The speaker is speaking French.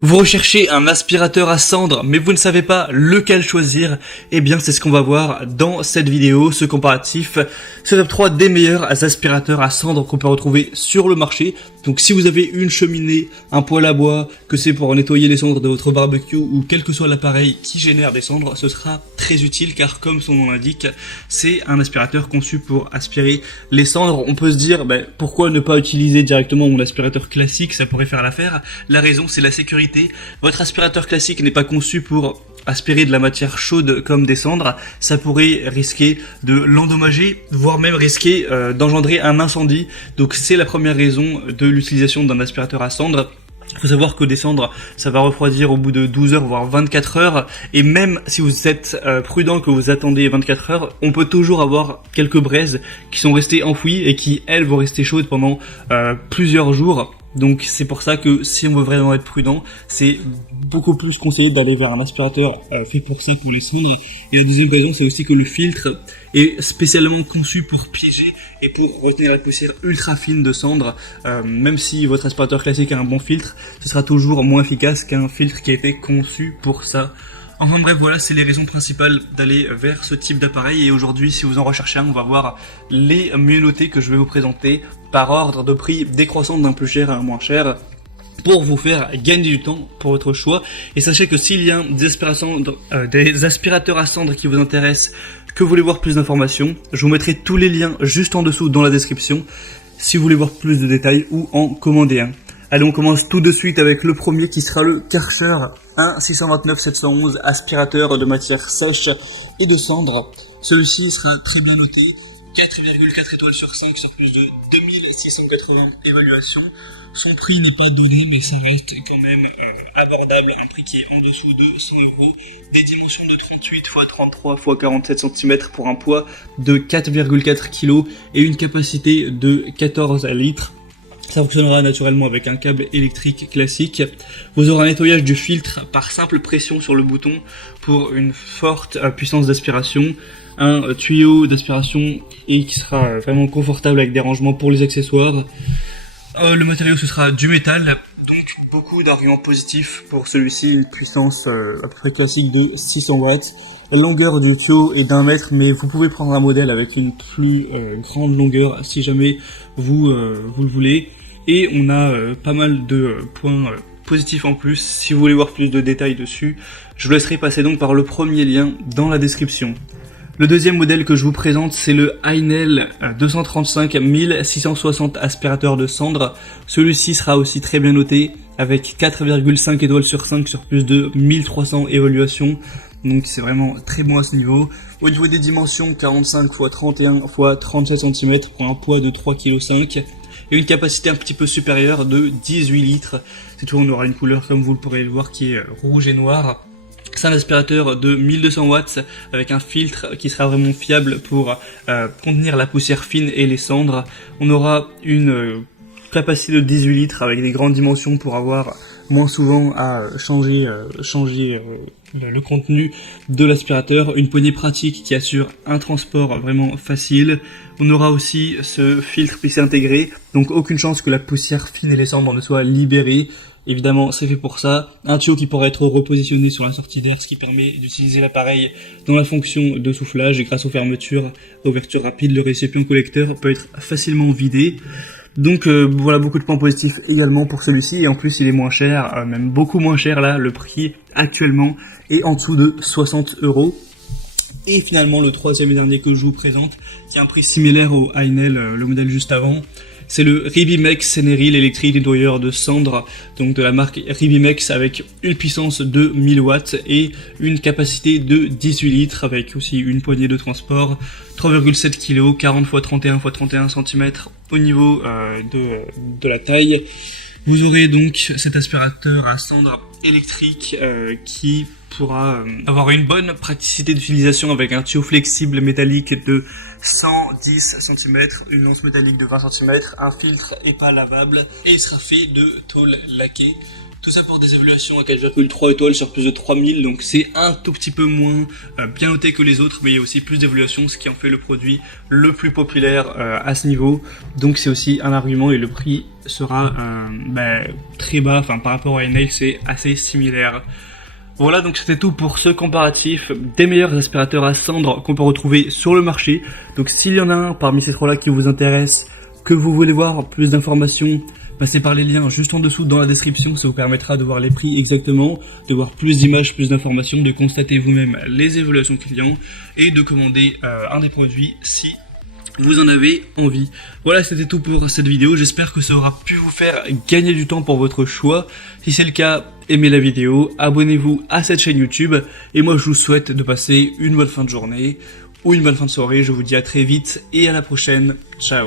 Vous recherchez un aspirateur à cendres, mais vous ne savez pas lequel choisir? Eh bien, c'est ce qu'on va voir dans cette vidéo, ce comparatif. Ce top 3 des meilleurs aspirateurs à cendres qu'on peut retrouver sur le marché. Donc, si vous avez une cheminée, un poêle à bois, que c'est pour nettoyer les cendres de votre barbecue ou quel que soit l'appareil qui génère des cendres, ce sera très utile car, comme son nom l'indique, c'est un aspirateur conçu pour aspirer les cendres. On peut se dire, pourquoi ne pas utiliser directement mon aspirateur classique? Ça pourrait faire l'affaire. La raison, c'est la sécurité. Votre aspirateur classique n'est pas conçu pour aspirer de la matière chaude comme des cendres, ça pourrait risquer de l'endommager, voire même risquer d'engendrer un incendie. Donc c'est la première raison de l'utilisation d'un aspirateur à cendres. Il faut savoir que des cendres, ça va refroidir au bout de 12 heures, voire 24 heures. Et même si vous êtes prudent que vous attendez 24 heures, on peut toujours avoir quelques braises qui sont restées enfouies et qui, elles, vont rester chaudes pendant plusieurs jours. Donc c'est pour ça que si on veut vraiment être prudent, c'est beaucoup plus conseillé d'aller vers un aspirateur fait pour ça, pour les cendres. Et la deuxième raison, c'est aussi que le filtre est spécialement conçu pour piéger et pour retenir la poussière ultra fine de cendres. Même si votre aspirateur classique a un bon filtre, ce sera toujours moins efficace qu'un filtre qui a été conçu pour ça. Enfin bref, voilà, c'est les raisons principales d'aller vers ce type d'appareil. Et aujourd'hui, si vous en recherchez un, on va voir les mieux notés que je vais vous présenter par ordre de prix décroissant d'un plus cher à un moins cher, pour vous faire gagner du temps pour votre choix. Et sachez que s'il y a des aspirateurs à cendres qui vous intéressent, que vous voulez voir plus d'informations, je vous mettrai tous les liens juste en dessous dans la description, si vous voulez voir plus de détails ou en commander un. Allez, on commence tout de suite avec le premier qui sera le Karcher 1-629-711 aspirateur de matière sèche et de cendres. Celui-ci sera très bien noté, 4,4 étoiles sur 5 sur plus de 2680 évaluations. Son prix n'est pas donné, mais ça reste quand même abordable, un prix qui est en dessous de 100 €. Des dimensions de 38 x 33 x 47 cm pour un poids de 4,4 kg et une capacité de 14 litres. Ça fonctionnera naturellement avec un câble électrique classique. Vous aurez un nettoyage du filtre par simple pression sur le bouton pour une forte puissance d'aspiration. Un tuyau d'aspiration et qui sera vraiment confortable avec des rangements pour les accessoires. Le matériau, ce sera du métal, donc beaucoup d'arguments positifs pour celui-ci, une puissance à peu près classique de 600 watts. La longueur du tuyau est d'1 mètre, mais vous pouvez prendre un modèle avec une plus grande longueur si jamais vous le voulez. Et on a pas mal de points positifs en plus. Si vous voulez voir plus de détails dessus, je vous laisserai passer donc par le premier lien dans la description. Le deuxième modèle que je vous présente, c'est le Heinel 235-1660 aspirateur de cendres. Celui-ci sera aussi très bien noté, avec 4,5 étoiles sur 5 sur plus de 1300 évaluations. Donc c'est vraiment très bon à ce niveau. Au niveau des dimensions, 45 x 31 x 37 cm pour un poids de 3,5 kg. Et une capacité un petit peu supérieure de 18 litres. C'est tout, on aura une couleur comme vous le pourrez le voir qui est rouge et noir. C'est un aspirateur de 1200 watts avec un filtre qui sera vraiment fiable pour contenir la poussière fine et les cendres. On aura une capacité de 18 litres avec des grandes dimensions pour avoir moins souvent à changer le contenu de l'aspirateur. Une poignée pratique qui assure un transport vraiment facile. On aura aussi ce filtre PC intégré, donc aucune chance que la poussière fine et les cendres ne soient libérées. Évidemment, c'est fait pour ça. Un tuyau qui pourra être repositionné sur la sortie d'air, ce qui permet d'utiliser l'appareil dans la fonction de soufflage. Et grâce aux fermetures, à ouverture rapide, le récipient collecteur peut être facilement vidé. Donc voilà, beaucoup de points positifs également pour celui-ci. Et en plus, il est moins cher, même beaucoup moins cher là. Le prix actuellement est en dessous de 60 €. Et finalement, le troisième et dernier que je vous présente, qui a un prix similaire au Heinel, le modèle juste avant, c'est le Ribimex Ceneril électrique nettoyeur de cendres, donc de la marque Ribimex, avec une puissance de 1000 watts et une capacité de 18 litres avec aussi une poignée de transport, 3,7 kg, 40 x 31 x 31 cm au niveau de la taille. Vous aurez donc cet aspirateur à cendres électrique qui pourra avoir une bonne praticité d'utilisation avec un tuyau flexible métallique de 110 cm, une lance métallique de 20 cm, un filtre EPA lavable et il sera fait de tôle laquée. Tout ça pour des évaluations à 4,3 étoiles sur plus de 3000, donc c'est un tout petit peu moins bien noté que les autres, mais il y a aussi plus d'évaluations, ce qui en fait le produit le plus populaire à ce niveau. Donc c'est aussi un argument et le prix sera très bas, enfin par rapport à Nail c'est assez similaire. Voilà, donc c'était tout pour ce comparatif des meilleurs aspirateurs à cendres qu'on peut retrouver sur le marché. Donc s'il y en a un parmi ces trois-là qui vous intéresse, que vous voulez voir plus d'informations, passez par les liens juste en dessous dans la description, ça vous permettra de voir les prix exactement, de voir plus d'images, plus d'informations, de constater vous-même les évaluations clients et de commander un des produits si vous en avez envie. Voilà, c'était tout pour cette vidéo, j'espère que ça aura pu vous faire gagner du temps pour votre choix. Si c'est le cas, aimez la vidéo, abonnez-vous à cette chaîne YouTube, et moi je vous souhaite de passer une bonne fin de journée ou une bonne fin de soirée. Je vous dis à très vite et à la prochaine, ciao.